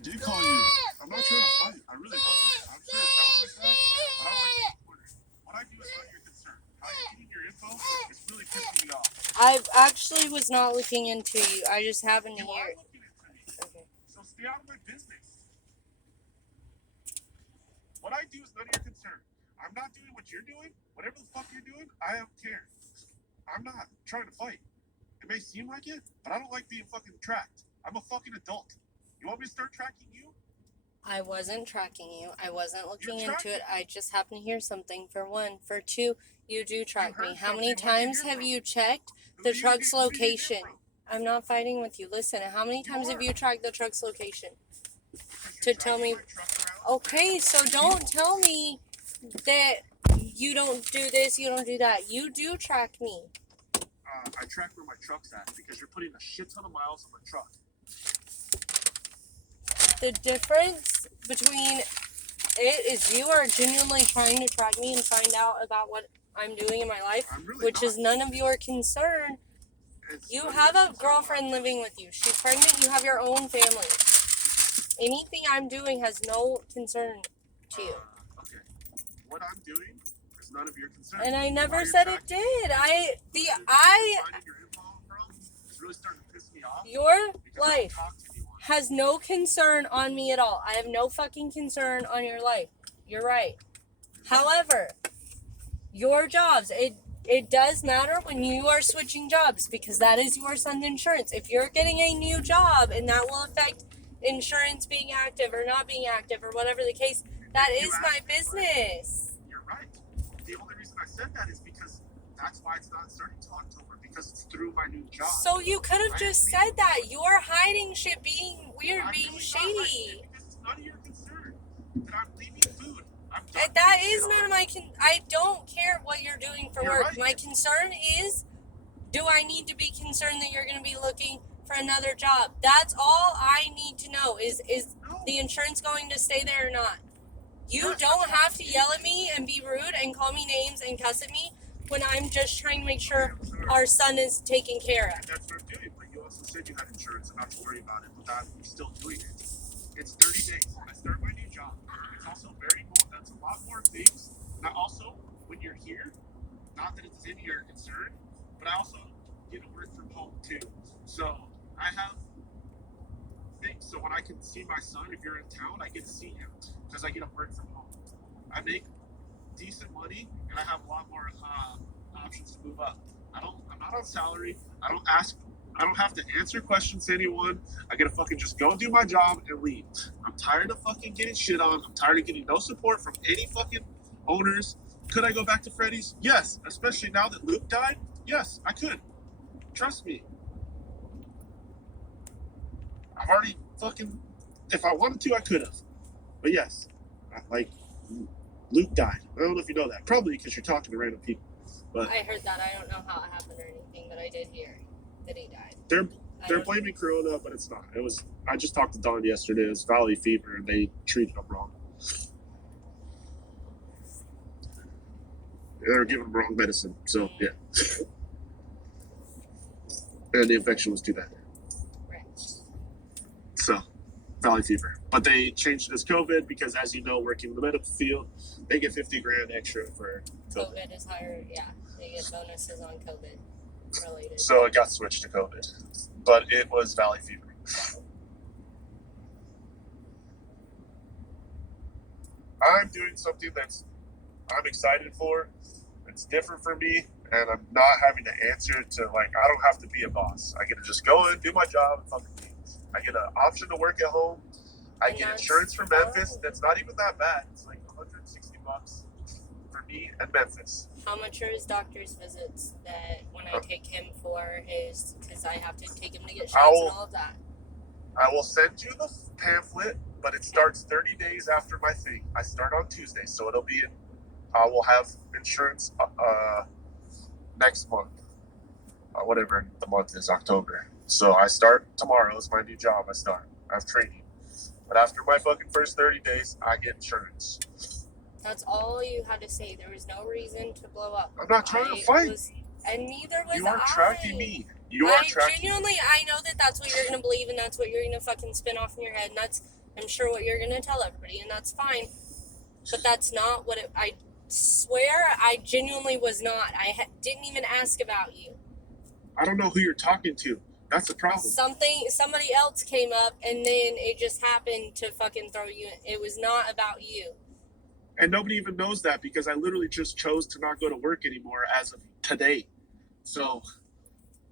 I did call you. I'm not trying to fight. I really wasn't. I'm sure it sounds like that, but I don't like being cornered. What I do is none of your concern. How you getting your info is really pissing me off. I actually was not looking into you. I just happened to You hear are it. looking into me. Okay. So stay out of my business. What I do is none of your concern. I'm not doing what you're doing. Whatever the fuck you're doing, I don't care. I'm not trying to fight. It may seem like it, but I don't like being fucking tracked. I'm a fucking adult. You want me to start tracking you? I wasn't tracking you. I wasn't looking You're into it. tracking I just happened to hear something. For one. For two, you do track You me. heard How many something. Where'd you times hear have from? you checked Who the do you truck's hear- who do you hear location? from? I'm not fighting with you. Listen, how many You times have are. you tracked the truck's location? Because To you're tell driving me- my truck around Okay, random so fucking don't people. tell me that you don't do this, you don't do that. You do track me. I track where my truck's at because you're putting a shit ton of miles on my truck. The difference between it is you are genuinely trying to track me and find out about what I'm doing in my life, I'm really which not. is none of your concern. It's You none of have your a concern what girlfriend I'm living doing. with you. She's pregnant. You have your own family. Anything I'm doing has no concern to you. Okay. What I'm doing is none of your concern. And I Why never you're said it tracking me, did. finding your info from is really starting to piss me off Your because I don't life talk to anyone. has no concern on me at all. I have no fucking concern on your life. You're right. However, your jobs, it does matter when you are switching jobs because that is your son's insurance. If you're getting a new job and that will affect insurance being active or not being active or whatever the case, that You is asked my me, but business. You're right. The only reason I said that is because that's why it's not starting till October, because it's through my new job. So you could have just said that. You're hiding shit, being weird, I'm being really not shady. hiding it because it's none of your concern that I'm leaving food. I'm done And that doing is shit none of on my I don't care what you're doing for You're work. right. My concern is, do I need to be concerned that you're going to be looking for another job? That's all I need to know is No. the insurance going to stay there or not? You Yes, don't that's have fine. to yell at me and be rude and call me names and cuss at me when I'm just trying to make sure I'm sorry. our son is taken care of. And that's what I'm doing. But you also said you had insurance and not to worry about it, but I'm still doing it. It's 30 days. I start my new job. It's also very cool. That's a lot more things. Now, also, when you're here, not that it's any of your concern, but I also get to work from home too. So I have things. So when I can see my son, if you're in town, I get to see him because I get to work from home. I make decent money and I have a lot more options to move up. I'm not on salary. I don't have to answer questions to anyone. I get to fucking just go do my job and leave. I'm tired of fucking getting shit on. I'm tired of getting no support from any fucking owners. Could I go back to Freddy's? Yes. Especially now that Luke died? Yes, I could. Trust me. I've already fucking, if I wanted to, I could have. But yes, like, Luke died. I don't know if you know that. Probably because you're talking to random people. But I heard that. I don't know how it happened or anything, but I did hear that he died. they're blaming Corona, but it's not. It was. I just talked to Don yesterday. It was Valley Fever, and they treated him wrong. They were giving him wrong medicine. So yeah, and the infection was too bad. Right. So Valley Fever, but they changed it as COVID because, as you know, working in the medical field, they get $50,000 extra for COVID. COVID is higher. Yeah, they get bonuses on COVID related. So it got switched to COVID, but it was Valley Fever. I'm doing something that's I'm excited for. It's different for me, and I'm not having to answer to, like, I don't have to be a boss. I get to just go in, do my job, and fucking leave. I get an option to work at home. I And get that's insurance for Memphis. fine. That's not even that bad. It's like $160 for me and Memphis. How much are his doctor's visits that when I take him for his, because I have to take him to get shots and all of that? I will send you the pamphlet, but it starts 30 days after my thing. I start on Tuesday, so it'll be in, I will have insurance next month, whatever the month is, October. So I start tomorrow. Is my new job. I have training. But after my fucking first 30 days, I get insurance. That's all you had to say. There was no reason to blow up. I'm not trying to fight. And neither was You are I. tracking me. You are tracking genuinely, I know that that's what you're going to believe and that's what you're going to fucking spin off in your head. And I'm sure what you're gonna tell everybody, and that's fine. But that's not what I swear I genuinely was not. I didn't even ask about you. I don't know who you're talking to. That's the problem. Somebody else came up, and then it just happened to fucking throw you in. It was not about you. And nobody even knows that because I literally just chose to not go to work anymore as of today. So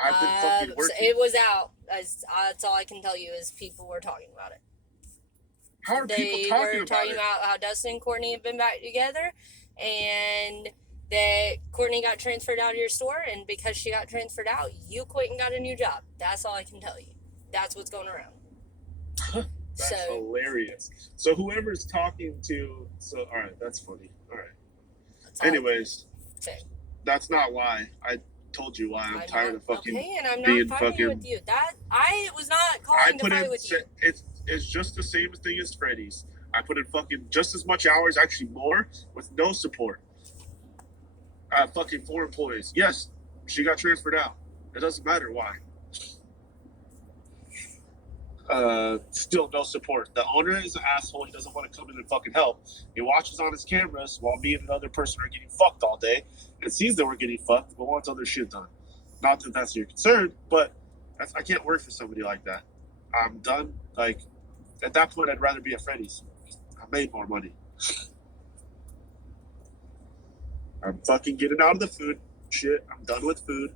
I've been fucking working. It was out. That's all I can tell you is people were talking about it. How are people talking about how Dustin and Courtney have been back together, and that Courtney got transferred out of your store, and because she got transferred out, you quit and got a new job. That's all I can tell you. That's what's going around. That's hilarious. So whoever's talking to, all right, that's funny. All right. Anyways, that's not why. I told you why. I'm tired of fucking and I'm not fighting with you. That I was not calling to fight with you. It's just the same thing as Freddy's. I put in fucking just as much hours, actually more, with no support. Fucking 4 employees. Yes, she got transferred out. It doesn't matter why. Still no support. The owner is an asshole. He doesn't want to come in and fucking help. He watches on his cameras while me and another person are getting fucked all day and sees that we're getting fucked but wants other shit done. Not that that's your concern, but I can't work for somebody like that. I'm done. Like, at that point, I'd rather be at Freddy's. I made more money. I'm fucking getting out of the food shit. I'm done with food.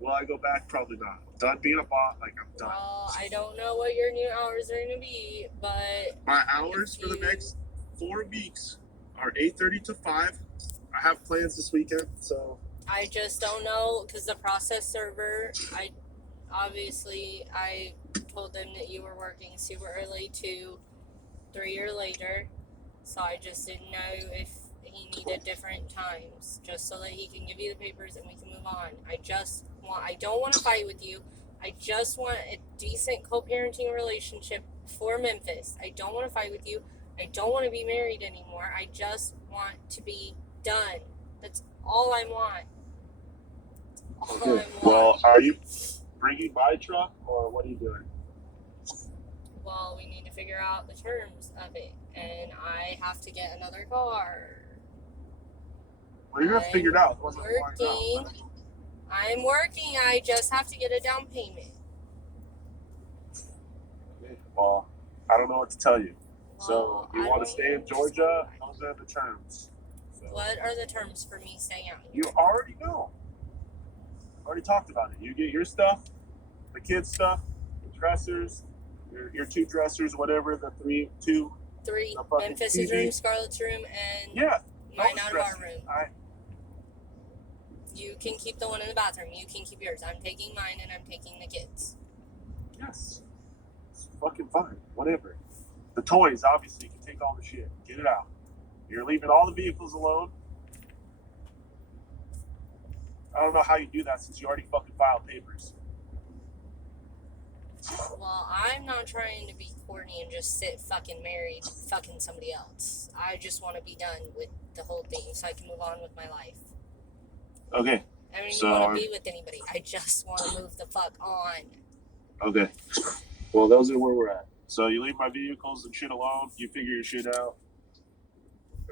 Will I go back? Probably not. I'm done being a bot. Like, I'm done. Well, I don't know what your new hours are going to be, but... My hours for the next 4 weeks are 8:30 to 5. I have plans this weekend, so... I just don't know, because the process server, I told them that you were working super early to 3 or later, so I just didn't know if he needed different times, just so that he can give you the papers and we can move on. I don't want to fight with you. I just want a decent co-parenting relationship for Memphis. I don't want to fight with you. I don't want to be married anymore. I just want to be done. That's all I want. Okay. Well, are you bringing my truck, or what are you doing? Well, we need to figure out the terms of it, and I have to get another car. Well, you're gonna figure it out. I'm working. I just have to get a down payment. Okay. Well, I don't know what to tell you. So, you want to stay in Georgia? Those are the terms. So, what are the terms for me staying out here? You already know. Already talked about it. You get your stuff, the kids' stuff, the dressers, your 2 dressers, whatever, the 3, Memphis's room, Scarlett's room, and mine out of our room. You can keep the one in the bathroom. You can keep yours. I'm taking mine, and I'm taking the kids. Yes. It's fucking fine. Whatever. The toys, obviously, you can take all the shit. Get it out. You're leaving all the vehicles alone. I don't know how you do that since you already fucking filed papers. Well, I'm not trying to be corny and just sit fucking married fucking somebody else. I just want to be done with the whole thing so I can move on with my life. Okay. I don't even want to be with anybody. I just want to move the fuck on. Okay. Well, those are where we're at. So you leave my vehicles and shit alone. You figure your shit out.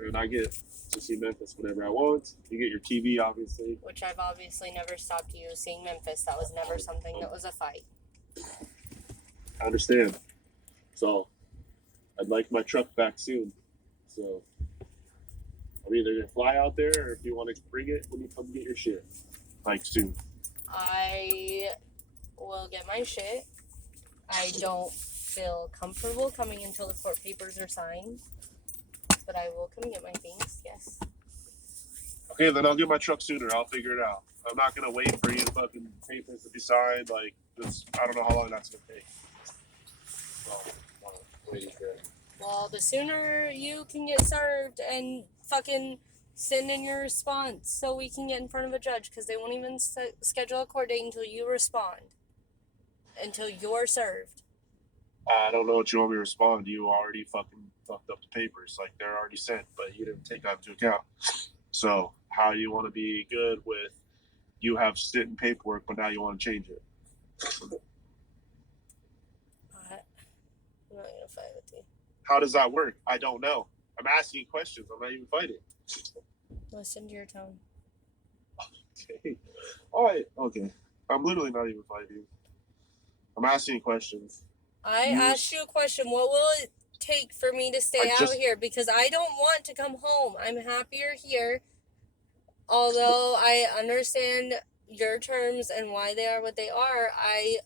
And I get to see Memphis whenever I want. You get your TV, obviously. Which I've obviously never stopped you seeing Memphis. That was never something that was a fight. I understand. So, I'd like my truck back soon. So, I'm either going to fly out there or if you want to bring it when you come get your shit. Like, soon. I will get my shit. I don't feel comfortable coming until the court papers are signed. But I will come and get my things, yes. Okay, then I'll get my truck sooner. I'll figure it out. I'm not going to wait for you fucking papers to be signed. Like, I don't know how long that's going to take. So, waiting for it. Well, the sooner you can get served and fucking send in your response so we can get in front of a judge, because they won't even schedule a court date until you respond. Until you're served. I don't know what you want me to respond. You already fucking fucked up the papers. Like, they're already sent, but you didn't take that into account. So, how do you want to be good with you have sit in paperwork, but now you want to change it? I'm not going to fight with you. How does that work? I don't know. I'm asking questions. I'm not even fighting. Listen to your tone. Okay. All right. Okay. I'm literally not even fighting. I'm asking questions. I asked you a question. What will it take for me to stay out here? Because I don't want to come home. I'm happier here. Although I understand your terms and why they are what they are, I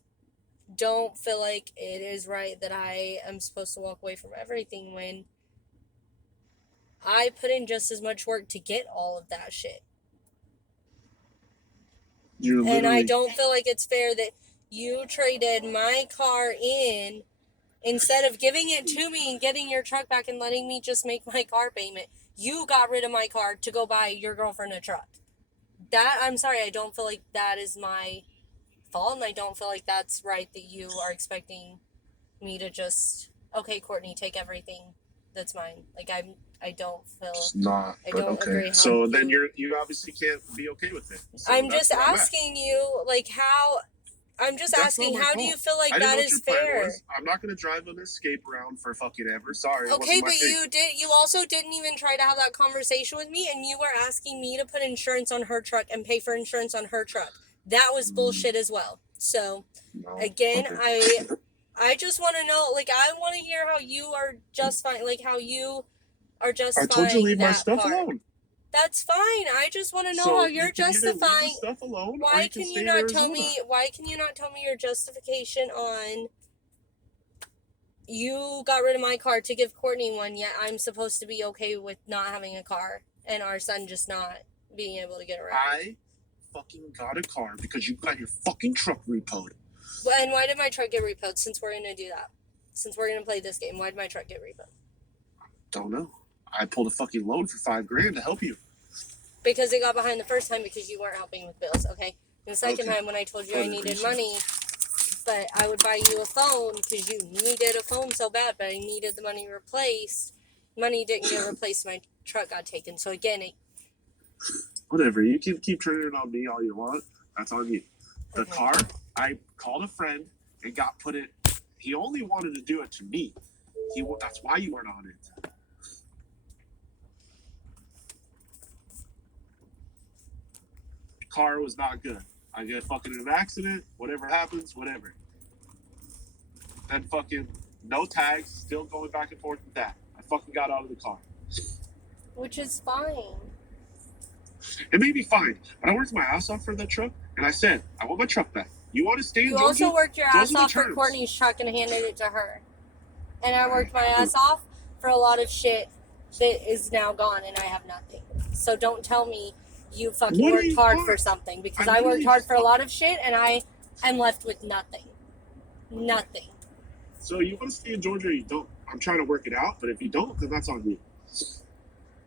don't feel like it is right that I am supposed to walk away from everything when I put in just as much work to get all of that shit. And I don't feel like it's fair that you traded my car in instead of giving it to me and getting your truck back and letting me just make my car payment. You got rid of my car to go buy your girlfriend a truck. I'm sorry, I don't feel like that is my fault, and I don't feel like that's right that you are expecting me to just, okay, Courtney, take everything that's mine. Like, I don't feel... It's not, I but don't okay. agree how so then you obviously can't be okay with it. So I'm just asking you, like, how... I'm just asking, how do you feel like that is fair? I'm not going to drive an Escape around for fucking ever. Sorry. Okay, but you also didn't even try to have that conversation with me, and you were asking me to put insurance on her truck and pay for insurance on her truck. That was bullshit as well. So, again, okay. I just want to know, like, I want to hear how you are justifying, like, how you are justifying that part. I told you leave my stuff alone. That's fine. I just want to know how you're justifying. Stuff alone, why can you not tell me? Why can you not tell me your justification on? You got rid of my car to give Courtney one, yet I'm supposed to be okay with not having a car and our son just not being able to get around. I fucking got a car because you got your fucking truck repoed. Well, and why did my truck get repoed? Since we're gonna do that, since we're gonna play this game, why did my truck get repoed? Don't know. I pulled a fucking loan for $5,000 to help you. Because it got behind the first time because you weren't helping with bills, okay? And the second time when I told you I needed money, but I would buy you a phone because you needed a phone so bad, but I needed the money replaced. Money didn't get replaced, my truck got taken. So again, whatever, you can keep turning it on me all you want. That's on you. The car, I called a friend and got put it. He only wanted to do it to me. That's why you weren't on it. Car was not good. I get fucking in an accident, whatever happens, whatever. Then fucking no tags, still going back and forth with that. I fucking got out of the car. Which is fine. It may be fine, but I worked my ass off for that truck, and I said, I want my truck back. You want to stay in Georgia? You also worked your ass off for Courtney's truck and handed it to her. And I worked my ass off for a lot of shit that is now gone, and I have nothing. So don't tell me you fucking worked hard for something, because I worked hard for a lot of shit and I am left with nothing. Nothing. So you want to stay in Georgia or you don't? I'm trying to work it out, but if you don't, then that's on you.